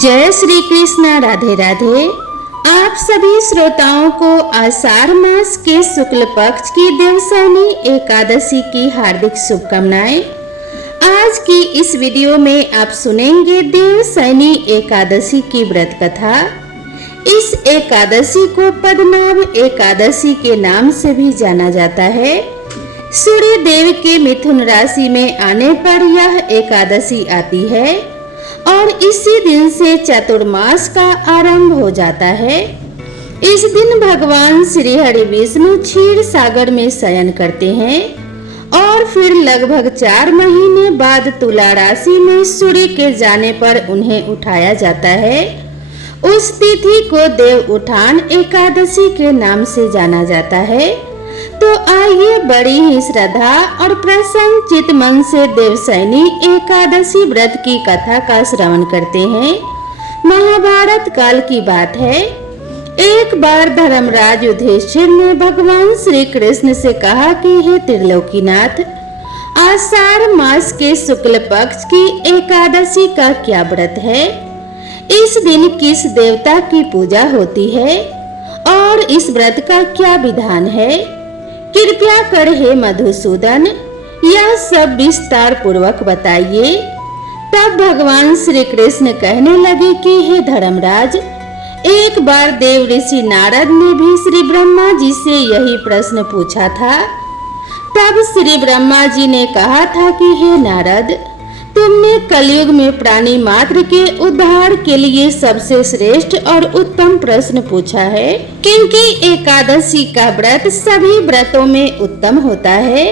जय श्री कृष्ण। राधे राधे। आप सभी श्रोताओं को आषाढ़ मास के शुक्ल पक्ष की देवशयनी एकादशी की हार्दिक शुभकामनाएं। आज की इस वीडियो में आप सुनेंगे देवशयनी एकादशी की व्रत कथा। इस एकादशी को पद्मनाभ एकादशी के नाम से भी जाना जाता है। सूर्य देव के मिथुन राशि में आने पर यह एकादशी आती है और इसी दिन से चातुर्मास का आरंभ हो जाता है। इस दिन भगवान श्री हरि विष्णु क्षीर सागर में शयन करते हैं और फिर लगभग 4 महीने बाद तुला राशि में सूर्य के जाने पर उन्हें उठाया जाता है। उस तिथि को देव उठान एकादशी के नाम से जाना जाता है। तो आइए बड़ी ही श्रद्धा और प्रसन्न चित मन से देवशयनी एकादशी व्रत की कथा का श्रवण करते हैं। महाभारत काल की बात है। एक बार धर्मराज युधिष्ठिर ने भगवान श्री कृष्ण से कहा कि हे त्रिलोकीनाथ, आषाढ़ मास के शुक्ल पक्ष की एकादशी का क्या व्रत है? इस दिन किस देवता की पूजा होती है और इस व्रत का क्या विधान है? कृपया कर हे मधुसूदन यह सब विस्तार पूर्वक बताइए। तब भगवान श्री कृष्ण कहने लगे कि हे धर्मराज, एक बार देव ऋषि नारद ने भी श्री ब्रह्मा जी से यही प्रश्न पूछा था। तब श्री ब्रह्मा जी ने कहा था कि हे नारद, तुमने कलयुग में प्राणी मात्र के उद्धार के लिए सबसे श्रेष्ठ और उत्तम प्रश्न पूछा है, क्योंकि एकादशी का व्रत सभी व्रतों में उत्तम होता है।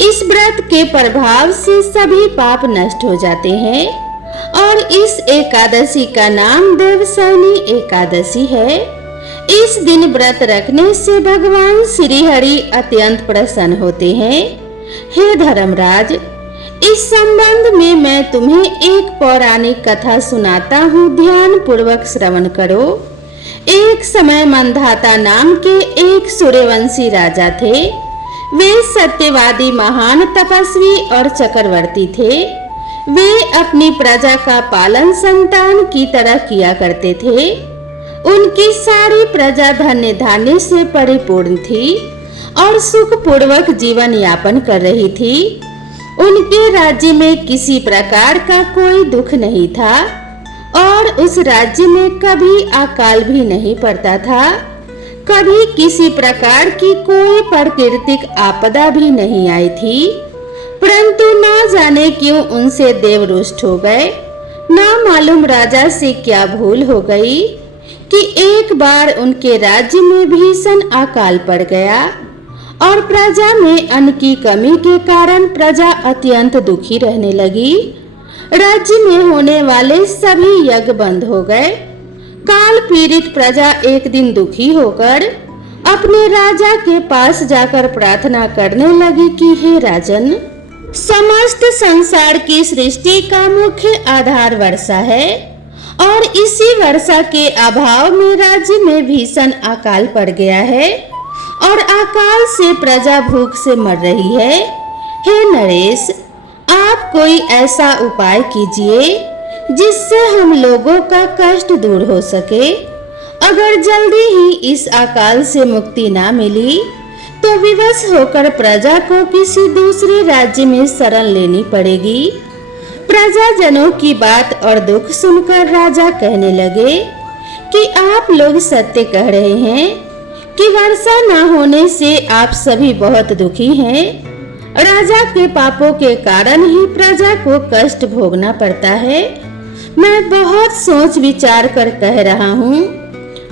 इस व्रत के प्रभाव से सभी पाप नष्ट हो जाते हैं और इस एकादशी का नाम देवशयनी एकादशी है। इस दिन व्रत रखने से भगवान श्री हरि अत्यंत प्रसन्न होते हैं। हे धर्मराज, इस संबंध में मैं तुम्हें एक पौराणिक कथा सुनाता हूँ, ध्यान पूर्वक श्रवण करो। एक समय मंधाता नाम के एक सूर्यवंशी राजा थे। वे सत्यवादी महान तपस्वी और चक्रवर्ती थे। वे अपनी प्रजा का पालन संतान की तरह किया करते थे। उनकी सारी प्रजा धन्य धान्य से परिपूर्ण थी और सुखपूर्वक जीवन यापन कर रही थी। उनके राज्य में किसी प्रकार का कोई दुख नहीं था और उस राज्य में कभी अकाल भी नहीं पड़ता था। कभी किसी प्रकार की कोई प्राकृतिक आपदा भी नहीं आई थी। परंतु न जाने क्यों उनसे देव रुष्ट हो गए। न मालूम राजा से क्या भूल हो गई कि एक बार उनके राज्य में भीषण अकाल पड़ गया और प्रजा में अन्न की कमी के कारण प्रजा अत्यंत दुखी रहने लगी। राज्य में होने वाले सभी यज्ञ बंद हो गए। काल पीड़ित प्रजा एक दिन दुखी होकर अपने राजा के पास जाकर प्रार्थना करने लगी कि हे राजन, समस्त संसार की सृष्टि का मुख्य आधार वर्षा है और इसी वर्षा के अभाव में राज्य में भीषण अकाल पड़ गया है और अकाल से प्रजा भूख से मर रही है। हे नरेश, आप कोई ऐसा उपाय कीजिए जिससे हम लोगों का कष्ट दूर हो सके। अगर जल्दी ही इस अकाल से मुक्ति ना मिली तो विवश होकर प्रजा को किसी दूसरे राज्य में शरण लेनी पड़ेगी। प्रजाजनों की बात और दुख सुनकर राजा कहने लगे कि आप लोग सत्य कह रहे हैं कि वर्षा न होने से आप सभी बहुत दुखी हैं। राजा के पापों के कारण ही प्रजा को कष्ट भोगना पड़ता है। मैं बहुत सोच विचार कर कह रहा हूँ,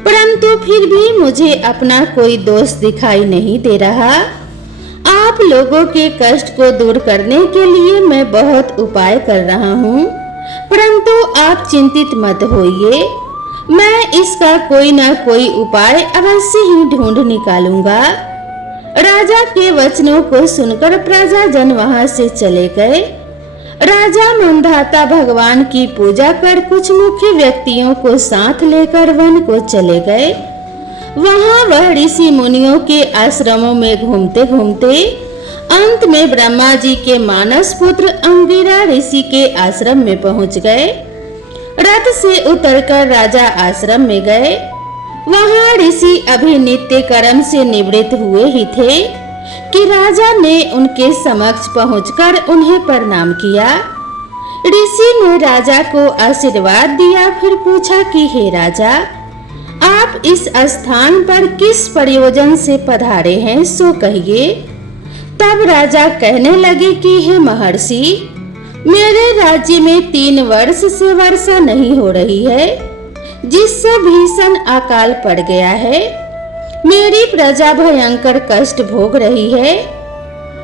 परंतु फिर भी मुझे अपना कोई दोष दिखाई नहीं दे रहा। आप लोगों के कष्ट को दूर करने के लिए मैं बहुत उपाय कर रहा हूँ, परंतु आप चिंतित मत होइए। मैं इसका कोई ना कोई उपाय अवश्य ही ढूंढ निकालूंगा। राजा के वचनों को सुनकर प्रजाजन वहां से चले गए। राजा मंधाता भगवान की पूजा कर कुछ मुख्य व्यक्तियों को साथ लेकर वन को चले गए। वहां वह ऋषि मुनियों के आश्रमों में घूमते घूमते अंत में ब्रह्मा जी के मानस पुत्र अंगिरा ऋषि के आश्रम में पहुंच गए। रथ से उतरकर राजा आश्रम में गए। वहां ऋषि अभी नित्य कर्म से निवृत्त हुए ही थे कि राजा ने उनके समक्ष पहुंचकर उन्हें प्रणाम किया। ऋषि ने राजा को आशीर्वाद दिया, फिर पूछा कि हे राजा, आप इस स्थान पर किस प्रयोजन से पधारे हैं, सो कहिए। तब राजा कहने लगे कि हे महर्षि, मेरे राज्य में 3 वर्ष से वर्षा नहीं हो रही है, जिससे भीषण अकाल पड़ गया है। मेरी प्रजा भयंकर कष्ट भोग रही है।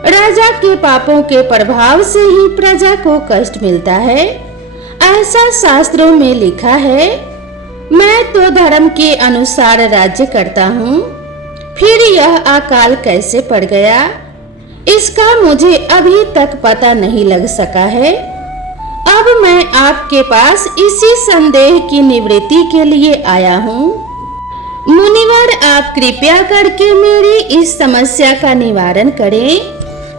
राजा के पापों के प्रभाव से ही प्रजा को कष्ट मिलता है, ऐसा शास्त्रों में लिखा है। मैं तो धर्म के अनुसार राज्य करता हूँ, फिर यह अकाल कैसे पड़ गया, इसका मुझे अभी तक पता नहीं लग सका है। अब मैं आपके पास इसी संदेह की निवृत्ति के लिए आया हूँ। मुनिवर, आप कृपया करके मेरी इस समस्या का निवारण करें।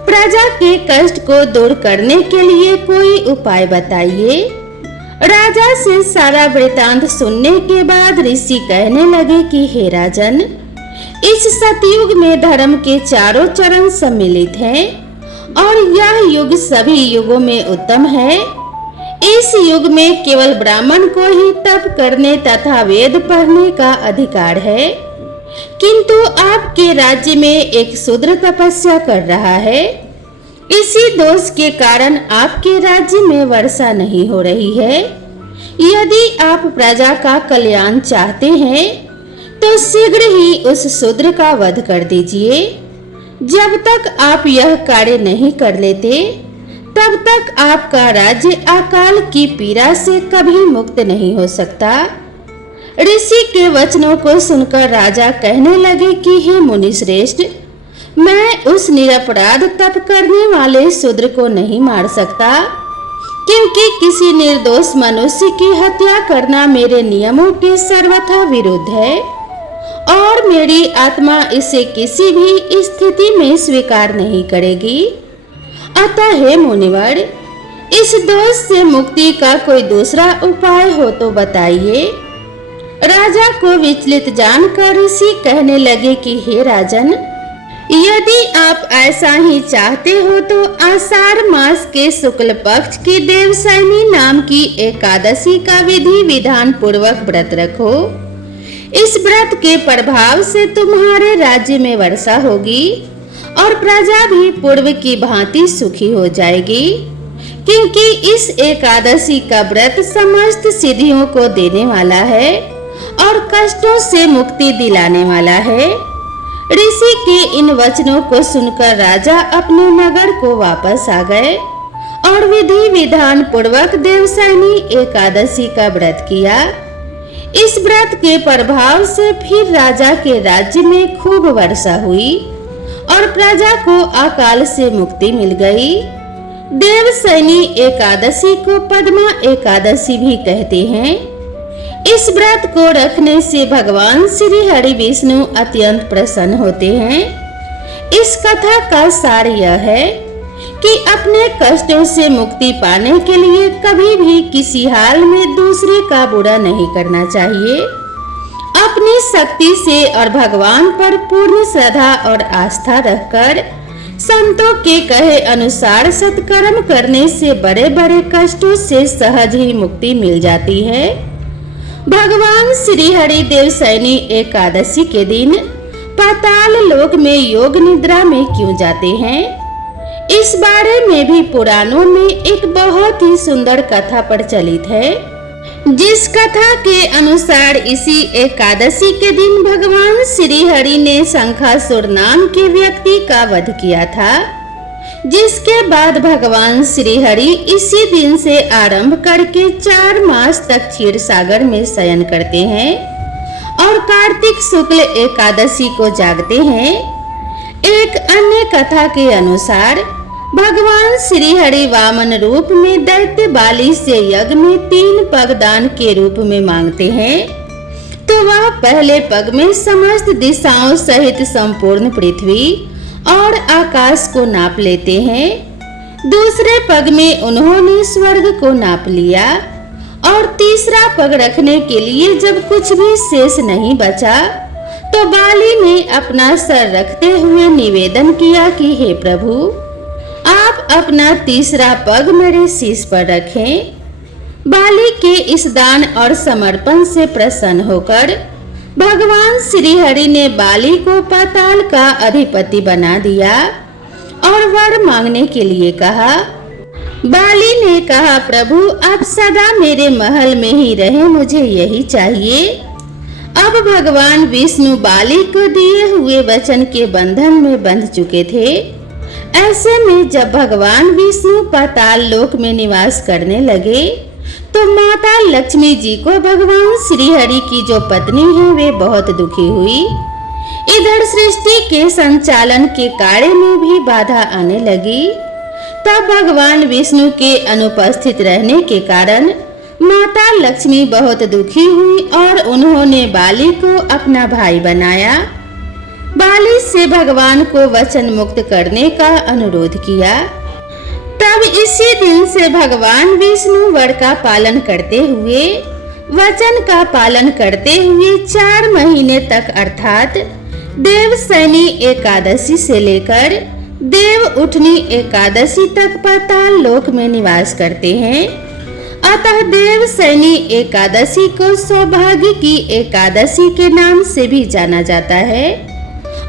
प्रजा के कष्ट को दूर करने के लिए कोई उपाय बताइए। राजा से सारा वृतांत सुनने के बाद ऋषि कहने लगे कि हे राजन, इस सतयुग में धर्म के चारों चरण सम्मिलित हैं और यह युग सभी युगों में उत्तम है। इस युग में केवल ब्राह्मण को ही तप करने तथा वेद पढ़ने का अधिकार है, किंतु आपके राज्य में एक शूद्र तपस्या कर रहा है। इसी दोष के कारण आपके राज्य में वर्षा नहीं हो रही है। यदि आप प्रजा का कल्याण चाहते हैं तो शीघ्र ही उस शूद्र का वध कर दीजिए। जब तक आप यह कार्य नहीं कर लेते, तब तक आपका राज्य अकाल की पीड़ा से कभी मुक्त नहीं हो सकता। ऋषि के वचनों को सुनकर राजा कहने लगे कि हे मुनि श्रेष्ठ, मैं उस निरपराध तप करने वाले शूद्र को नहीं मार सकता, क्योंकि किसी निर्दोष मनुष्य की हत्या करना मेरे नियमों के सर्वथा विरुद्ध है और मेरी आत्मा इसे किसी भी स्थिति में स्वीकार नहीं करेगी। अतः हे मुनिवर, इस दोष से मुक्ति का कोई दूसरा उपाय हो तो बताइए। राजा को विचलित जानकर ऋषि कहने लगे कि हे राजन, यदि आप ऐसा ही चाहते हो तो आषाढ़ मास के शुक्ल पक्ष की देवशयनी नाम की एकादशी का विधि विधान पूर्वक व्रत रखो। इस व्रत के प्रभाव से तुम्हारे राज्य में वर्षा होगी और प्रजा भी पूर्व की भांति सुखी हो जाएगी, क्योंकि इस एकादशी का व्रत समस्त सिद्धियों को देने वाला है और कष्टों से मुक्ति दिलाने वाला है। ऋषि के इन वचनों को सुनकर राजा अपने नगर को वापस आ गए और विधि विधान पूर्वक देवशयनी एकादशी का व्रत किया। इस व्रत के प्रभाव से फिर राजा के राज्य में खूब वर्षा हुई और प्रजा को अकाल से मुक्ति मिल गई। देवशयनी एकादशी को पद्मा एकादशी भी कहते हैं। इस व्रत को रखने से भगवान श्री हरि विष्णु अत्यंत प्रसन्न होते हैं। इस कथा का सार यह है कि अपने कष्टों से मुक्ति पाने के लिए कभी भी किसी हाल में दूसरे का बुरा नहीं करना चाहिए। अपनी शक्ति से और भगवान पर पूर्ण श्रद्धा और आस्था रखकर संतों के कहे अनुसार सत्कर्म करने से बड़े बड़े कष्टों से सहज ही मुक्ति मिल जाती है। भगवान श्री हरि देवशयनी एकादशी के दिन पाताल लोक में योग निद्रा में क्यों जाते हैं, इस बारे में भी पुराणों में एक बहुत ही सुंदर कथा प्रचलित है। जिस कथा के अनुसार इसी एकादशी के दिन भगवान श्री हरि ने शंखासुर नाम के व्यक्ति का वध किया था, जिसके बाद भगवान श्री हरि इसी दिन से आरंभ करके 4 मास तक क्षीर सागर में शयन करते हैं और कार्तिक शुक्ल एकादशी को जागते हैं। एक अन्य कथा के अनुसार भगवान श्री हरि वामन रूप में दैत्य बाली से यज्ञ में 3 पग दान के रूप में मांगते हैं, तो वह पहले पग में समस्त दिशाओं सहित संपूर्ण पृथ्वी और आकाश को नाप लेते हैं। दूसरे पग में उन्होंने स्वर्ग को नाप लिया और तीसरा पग रखने के लिए जब कुछ भी शेष नहीं बचा तो बाली ने अपना सर रखते हुए निवेदन किया कि हे प्रभु, आप अपना तीसरा पग मेरे शीश पर रखें। बाली के इस दान और समर्पण से प्रसन्न होकर भगवान श्री हरि ने बाली को पाताल का अधिपति बना दिया और वर मांगने के लिए कहा। बाली ने कहा, प्रभु आप सदा मेरे महल में ही रहे, मुझे यही चाहिए। अब भगवान विष्णु बाली को दिए हुए वचन के बंधन में बंध चुके थे। ऐसे में जब भगवान विष्णु पाताल लोक में निवास करने लगे तो माता लक्ष्मी जी को भगवान श्री हरि की जो पत्नी है वे बहुत दुखी हुई। इधर सृष्टि के संचालन के कार्य में भी बाधा आने लगी। तब भगवान विष्णु के अनुपस्थित रहने के कारण माता लक्ष्मी बहुत दुखी हुई और उन्होंने बाली को अपना भाई बनाया। बाली से भगवान को वचन मुक्त करने का अनुरोध किया। तब इसी दिन से भगवान विष्णु वर का पालन करते हुए, वचन का पालन करते हुए 4 महीने तक अर्थात देवशयनी एकादशी से लेकर देव उठनी एकादशी तक पाताल लोक में निवास करते हैं। अतः देवशयनी एकादशी को सौभाग्य की एकादशी के नाम से भी जाना जाता है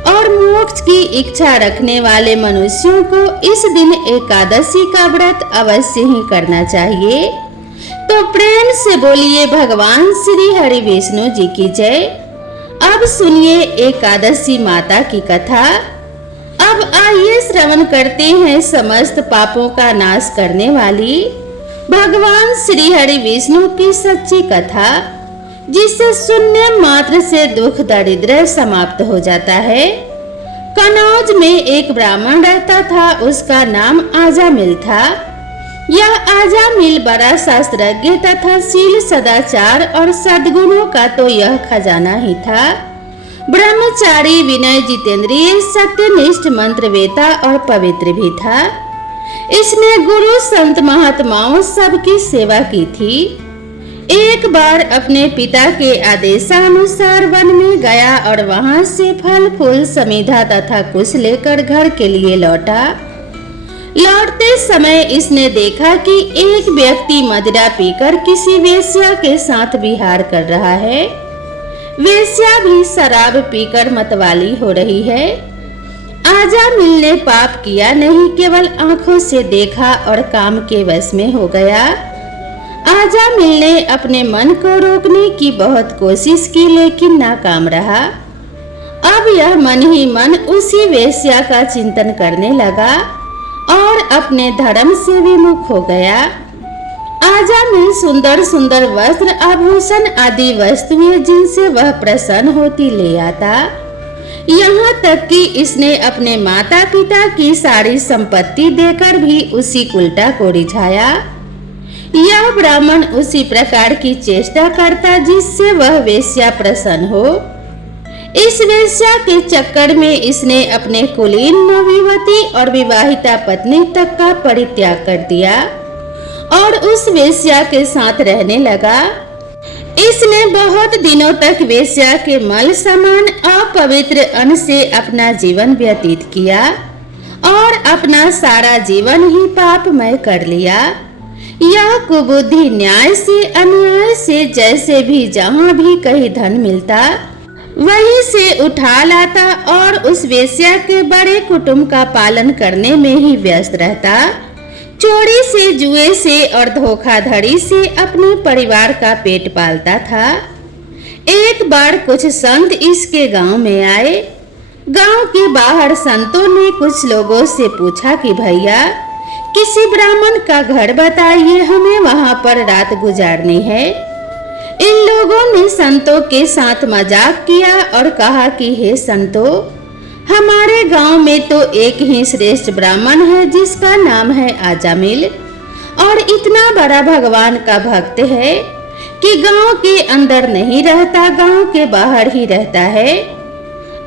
और मोक्ष की इच्छा रखने वाले मनुष्यों को इस दिन एकादशी का व्रत अवश्य ही करना चाहिए। तो प्रेम से बोलिए भगवान श्री हरि विष्णु जी की जय। अब सुनिए एकादशी माता की कथा। अब आइए श्रवण करते हैं समस्त पापों का नाश करने वाली भगवान श्री हरि विष्णु की सच्ची कथा, जिससे शून्य मात्र से दुख दरिद्र समाप्त हो जाता है। कनौज में एक ब्राह्मण रहता था, उसका नाम आजामिल था। यह आजामिल बड़ा शास्त्रज्ञ तथा शील सदाचार और सद्गुणों का तो यह खजाना ही था। ब्रह्मचारी, विनय, जितेंद्रिय, सत्यनिष्ठ, मंत्रवेता और पवित्र भी था। इसने गुरु संत महात्माओं सबकी सेवा की थी। एक बार अपने पिता के आदेशानुसार वन में गया और वहां से फल फूल समिधा तथा कुश लेकर घर के लिए लौटा। लौटते समय इसने देखा कि एक व्यक्ति मदिरा पीकर किसी वेश्या के साथ विहार कर रहा है। वेश्या भी शराब पीकर मतवाली हो रही है। आजामिल ने पाप किया नहीं, केवल आंखों से देखा और काम के वश में हो गया। आजामिल ने अपने मन को रोकने की बहुत कोशिश की लेकिन नाकाम रहा। अब यह मन ही मन उसी वेश्या का चिंतन करने लगा और अपने धर्म से विमुख हो गया। आजामिल सुंदर सुंदर वस्त्र, आभूषण आदि वस्तुएं जिनसे वह प्रसन्न होती ले आता। यहाँ तक कि इसने अपने माता पिता की सारी संपत्ति देकर भी उसी उल्टा को रिझाया। यह ब्राह्मण उसी प्रकार की चेष्टा करता जिससे वह वेश्या प्रसन्न हो। इस वेश्या के चक्कर में इसने अपने कुलीन, नवयुवती और विवाहिता पत्नी तक का परित्याग कर दिया और उस वेश्या के साथ रहने लगा। इसने बहुत दिनों तक वेश्या के मल समान अपवित्र अन्न से अपना जीवन व्यतीत किया और अपना सारा जीवन ही पापमय कर लिया। यह कुबुद्धि न्याय से अन्याय से जैसे भी जहाँ भी कहीं धन मिलता वहीं से उठा लाता और उस वेश्या के बड़े कुटुंब का पालन करने में ही व्यस्त रहता। चोरी से, जुए से और धोखाधड़ी से अपने परिवार का पेट पालता था। एक बार कुछ संत इसके गांव में आए। गांव के बाहर संतों ने कुछ लोगों से पूछा कि भैया किसी ब्राह्मण का घर बताइए, हमें वहां पर रात गुजारनी है। इन लोगों ने संतों के साथ मजाक किया और कहा कि हे संतों, हमारे गांव में तो एक ही श्रेष्ठ ब्राह्मण है जिसका नाम है आजामिल और इतना बड़ा भगवान का भक्त है कि गांव के अंदर नहीं रहता, गांव के बाहर ही रहता है।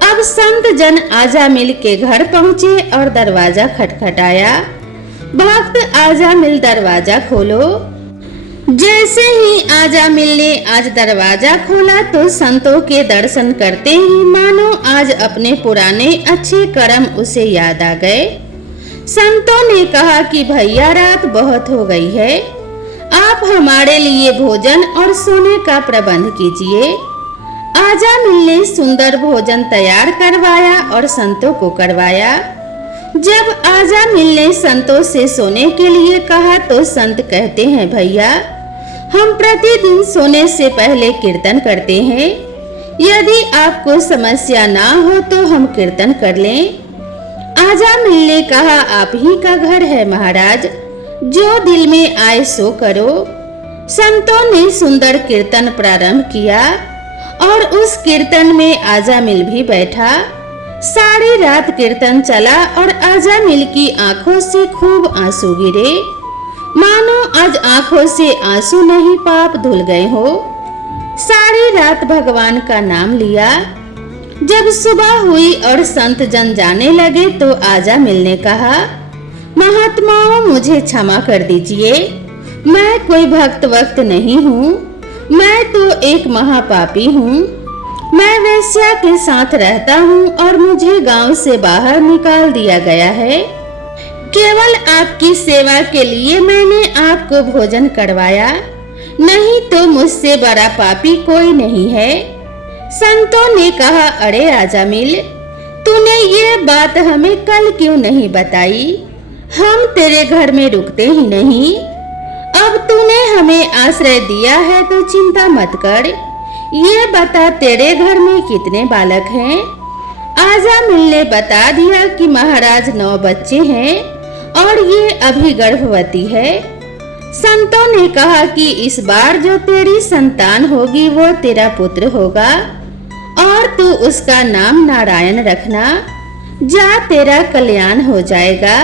अब संत जन आजामिल के घर पहुंचे और दरवाजा खटखटाया। भक्त आजामिल दरवाजा खोलो। जैसे ही आजामिल ने आज दरवाजा खोला तो संतों के दर्शन करते ही मानो आज अपने पुराने अच्छे कर्म उसे याद आ गए। संतों ने कहा कि भैया रात बहुत हो गई है, आप हमारे लिए भोजन और सोने का प्रबंध कीजिए। आजामिल ने सुंदर भोजन तैयार करवाया और संतों को करवाया। जब आजामिल ने संतों से सोने के लिए कहा तो संत कहते हैं, भैया हम प्रतिदिन सोने से पहले कीर्तन करते हैं, यदि आपको समस्या ना हो तो हम कीर्तन कर लें। आजामिल ने कहा, आप ही का घर है महाराज, जो दिल में आए सो करो। संतों ने सुंदर कीर्तन प्रारंभ किया और उस कीर्तन में आजामिल भी बैठा। सारी रात कीर्तन चला और आजामिल की आंखों से खूब आंसू गिरे, मानो आज आंखों से आंसू नहीं पाप धुल गए हो। सारी रात भगवान का नाम लिया। जब सुबह हुई और संत जन जाने लगे तो आजामिल ने कहा, महात्माओं मुझे क्षमा कर दीजिए, मैं कोई भक्त वक्त नहीं हूँ, मैं तो एक महापापी हूँ। मैं वेश्या के साथ रहता हूँ और मुझे गांव से बाहर निकाल दिया गया है। केवल आपकी सेवा के लिए मैंने आपको भोजन करवाया, नहीं तो मुझसे बड़ा पापी कोई नहीं है। संतों ने कहा, अरे आजामिल, तूने ये बात हमें कल क्यों नहीं बताई? हम तेरे घर में रुकते ही नहीं। अब तूने हमें आश्रय दिया है तो चिंता मत कर। ये बता, तेरे घर में कितने बालक हैं? आजामिल ने बता दिया कि महाराज 9 बच्चे हैं और ये अभी गर्भवती है। संतों ने कहा कि इस बार जो तेरी संतान होगी वो तेरा पुत्र होगा और तू उसका नाम नारायण रखना। जा, तेरा कल्याण हो जाएगा।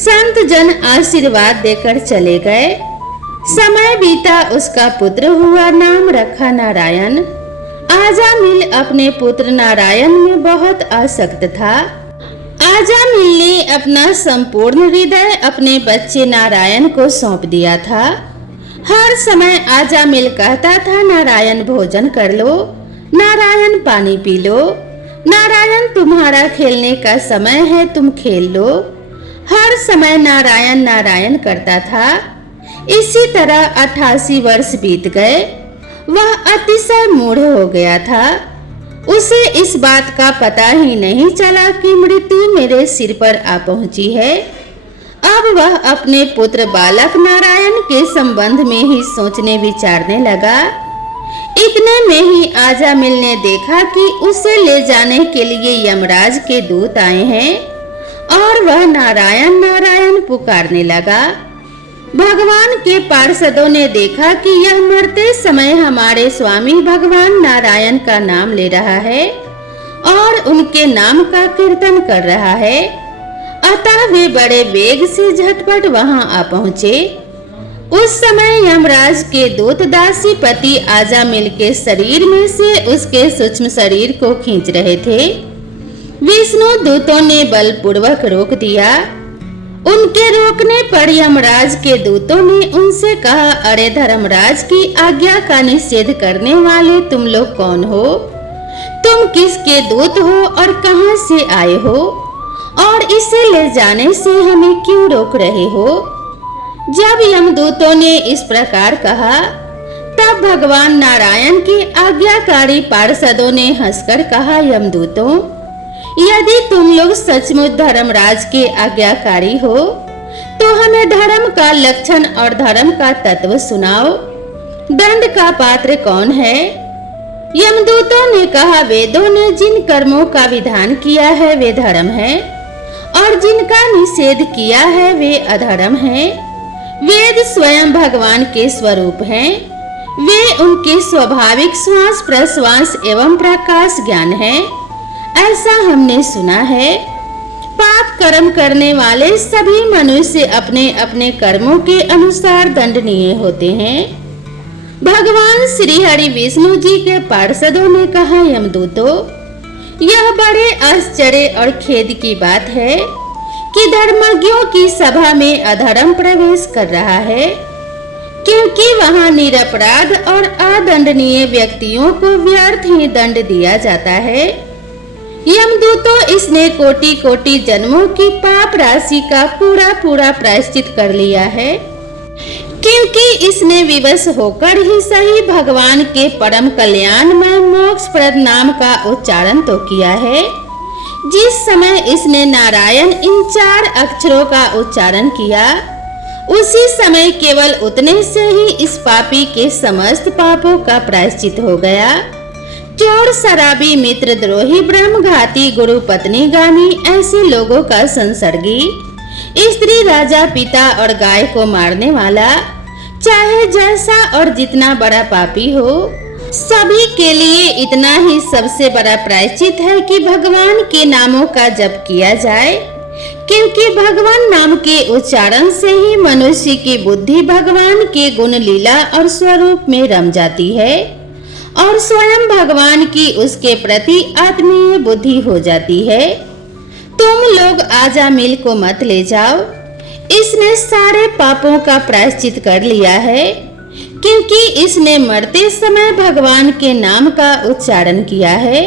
संत जन आशीर्वाद देकर चले गए। समय बीता, उसका पुत्र हुआ, नाम रखा नारायण। आजामिल अपने पुत्र नारायण में बहुत आसक्त था। आजामिल ने अपना संपूर्ण हृदय अपने बच्चे नारायण को सौंप दिया था। हर समय आजामिल कहता था, नारायण भोजन कर लो, नारायण पानी पी लो, नारायण तुम्हारा खेलने का समय है, तुम खेल लो। हर समय नारायण नारायण करता था। इसी तरह 88 वर्ष बीत गए। वह अतिशय मूढ़ हो गया था। उसे इस बात का पता ही नहीं चला कि मृत्यु मेरे सिर पर आ पहुंची है। अब वह अपने पुत्र बालक नारायण के संबंध में ही सोचने विचारने लगा। इतने में ही आजामिल ने देखा कि उसे ले जाने के लिए यमराज के दूत आए हैं और वह नारायण नारायण पुकारने लगा। भगवान के पार्षदों ने देखा कि यह मरते समय हमारे स्वामी भगवान नारायण का नाम ले रहा है और उनके नाम का कीर्तन कर रहा है, अतः वे बड़े वेग से झटपट वहां आ पहुंचे। उस समय यमराज के दूत दासीपति आजामिल के शरीर में से उसके सूक्ष्म शरीर को खींच रहे थे। विष्णु दूतों ने बलपूर्वक रोक दिया। उनके रोकने पर यमराज के दूतों ने उनसे कहा, अरे धर्मराज की आज्ञा का निषेध करने वाले तुम लोग कौन हो? तुम किसके दूत हो और कहां से आए हो और इसे ले जाने से हमें क्यों रोक रहे हो? जब यमदूतों ने इस प्रकार कहा तब भगवान नारायण के आज्ञाकारी पार्षदों ने हंसकर कहा, यमदूतों, यदि तुम लोग सचमुच धर्मराज के आज्ञाकारी हो तो हमें धर्म का लक्षण और धर्म का तत्व सुनाओ। दंड का पात्र कौन है? यमदूतों ने कहा, वेदों ने जिन कर्मों का विधान किया है वे धर्म है और जिनका निषेध किया है वे अधर्म है। वेद स्वयं भगवान के स्वरूप हैं। वे उनके स्वाभाविक श्वास प्रश्वास एवं प्रकाश ज्ञान है, ऐसा हमने सुना है। पाप कर्म करने वाले सभी मनुष्य अपने अपने कर्मों के अनुसार दंडनीय होते हैं। भगवान श्री हरि विष्णु जी के पार्षदों ने कहा, यमदूतों, यह बड़े आश्चर्य और खेद की बात है कि धर्मज्ञों की सभा में अधर्म प्रवेश कर रहा है। क्योंकि वहां निरपराध और अदंडनीय व्यक्तियों को व्यर्थ ही दंड दिया जाता है। यमदूतों, इसने कोटि कोटि जन्मों की पाप राशि का पूरा पूरा प्रायश्चित कर लिया है, क्योंकि इसने विवश होकर ही सही भगवान के परम कल्याण में मोक्षप्रद नाम का उच्चारण तो किया है। जिस समय इसने नारायण इन 4 अक्षरों का उच्चारण किया, उसी समय केवल उतने से ही इस पापी के समस्त पापों का प्रायश्चित हो गया। चोर, शराबी, मित्रद्रोही, ब्रह्मघाती, गुरु पत्नी गामी, ऐसे लोगों का संसर्गी, स्त्री, राजा, पिता और गाय को मारने वाला, चाहे जैसा और जितना बड़ा पापी हो, सभी के लिए इतना ही सबसे बड़ा प्रायश्चित है कि भगवान के नामों का जप किया जाए, क्योंकि भगवान नाम के उच्चारण से ही मनुष्य की बुद्धि भगवान के गुण, लीला और स्वरूप में रम जाती है और स्वयं भगवान की उसके प्रति आत्मीय बुद्धि हो जाती है। तुम लोग आजामिल को मत ले जाओ, इसने सारे पापों का प्रायश्चित कर लिया है, क्योंकि इसने मरते समय भगवान के नाम का उच्चारण किया है।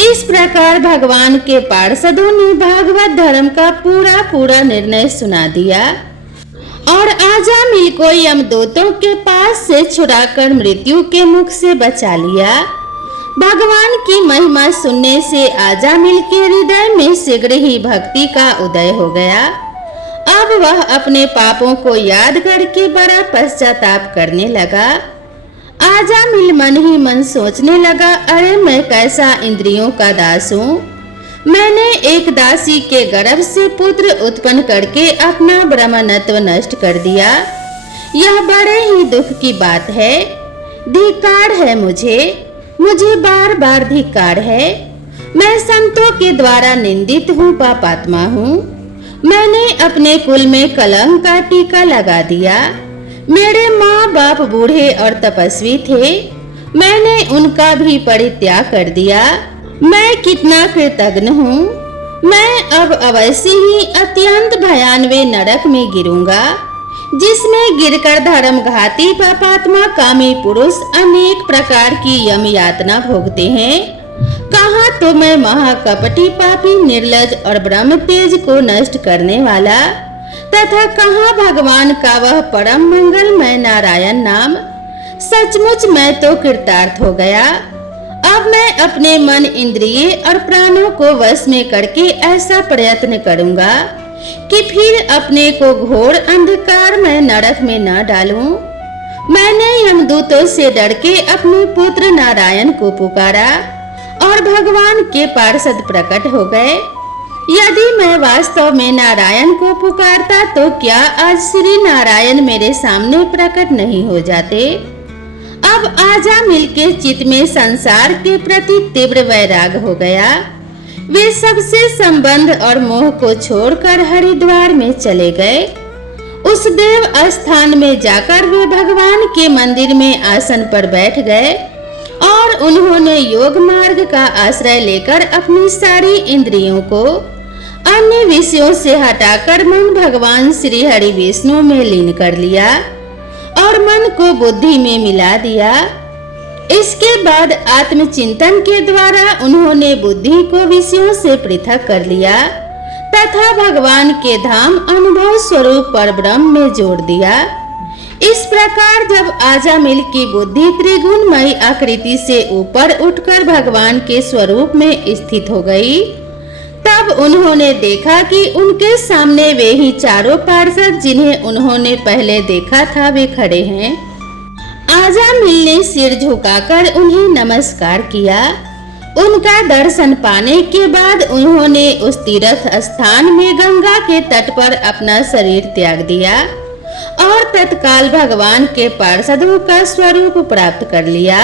इस प्रकार भगवान के पार्षदों ने भागवत धर्म का पूरा पूरा निर्णय सुना दिया और आजामिल को यमदूतों के पास से छुड़ाकर मृत्यु के मुख से बचा लिया। भगवान की महिमा सुनने से आजामिल के हृदय में शीघ्र ही भक्ति का उदय हो गया। अब वह अपने पापों को याद करके बड़ा पश्चाताप करने लगा। आजामिल मन ही मन सोचने लगा, अरे मैं कैसा इंद्रियों का दास हूँ। मैंने एक दासी के गर्भ से पुत्र उत्पन्न करके अपना ब्रह्मणत्व नष्ट कर दिया। यह बड़े ही दुख की बात है। धिक्कार है मुझे बार बार धिक्कार है। मैं संतों के द्वारा निंदित हूँ, पापात्मा हूँ। मैंने अपने कुल में कलंक का टीका लगा दिया। मेरे माँ बाप बूढ़े और तपस्वी थे, मैंने उनका भी परित्याग कर दिया। मैं कितना कृतज्ञ हूँ। मैं अब अवश्य ही अत्यंत भयानवे नरक में गिरूंगा, जिसमें गिरकर धर्मघाती पापात्मा कामी पुरुष अनेक प्रकार की यम यातना भोगते हैं। कहाँ तो मैं महाकपटी पापी, निर्लज और ब्रह्म तेज को नष्ट करने वाला, तथा कहाँ भगवान का वह परम मंगलमय नारायण नाम। सचमुच मैं तो कृतार्थ हो गया। अब मैं अपने मन, इंद्रिय और प्राणों को वश में करके ऐसा प्रयत्न करूंगा कि फिर अपने को घोर अंधकार में नरक में न डालूं। मैंने यमदूतों से डर के अपने पुत्र नारायण को पुकारा और भगवान के पार्षद प्रकट हो गए। यदि मैं वास्तव में नारायण को पुकारता तो क्या आज श्री नारायण मेरे सामने प्रकट नहीं हो जाते। अब आजामिल के चित्त में संसार के प्रति तीव्र वैराग हो गया। वे सबसे संबंध और मोह को छोड़कर हरिद्वार में चले गए। उस देव स्थान में जाकर वे भगवान के मंदिर में आसन पर बैठ गए और उन्होंने योग मार्ग का आश्रय लेकर अपनी सारी इंद्रियों को अन्य विषयों से हटाकर मन भगवान श्री हरि विष्णु में लीन कर लिया और मन को बुद्धि में मिला दिया। इसके बाद आत्मचिंतन के द्वारा उन्होंने बुद्धि को विषयों से पृथक कर लिया तथा भगवान के धाम अनुभव स्वरूप पर ब्रह्म में जोड़ दिया। इस प्रकार जब आजामिल की बुद्धि त्रिगुणमयी आकृति से ऊपर उठकर भगवान के स्वरूप में स्थित हो गई, तब उन्होंने देखा कि उनके सामने वे ही चारों पार्षद जिन्हें उन्होंने पहले देखा था वे खड़े हैं। आजामिल ने सिर झुकाकर उन्हें नमस्कार किया। उनका दर्शन पाने के बाद उन्होंने उस तीर्थ स्थान में गंगा के तट पर अपना शरीर त्याग दिया और तत्काल भगवान के पार्षदों का स्वरूप प्राप्त कर लिया।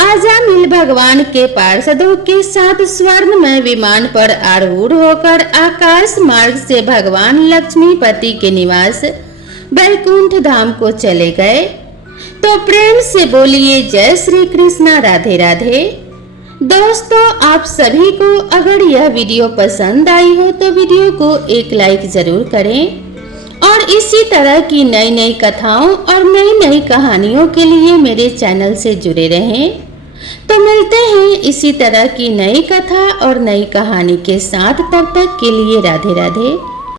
आजामिल भगवान के पार्षदों के साथ स्वर्णमय विमान पर आरूढ़ होकर आकाश मार्ग से भगवान लक्ष्मीपति के निवास बैकुंठ धाम को चले गए। तो प्रेम से बोलिए जय श्री कृष्णा, राधे राधे। दोस्तों, आप सभी को अगर यह वीडियो पसंद आई हो तो वीडियो को एक लाइक जरूर करें और इसी तरह की नई नई कथाओं और नई नई कहानियों के लिए मेरे चैनल से जुड़े रहें। तो मिलते हैं इसी तरह की नई कथा और नई कहानी के साथ। तब तक के लिए राधे राधे।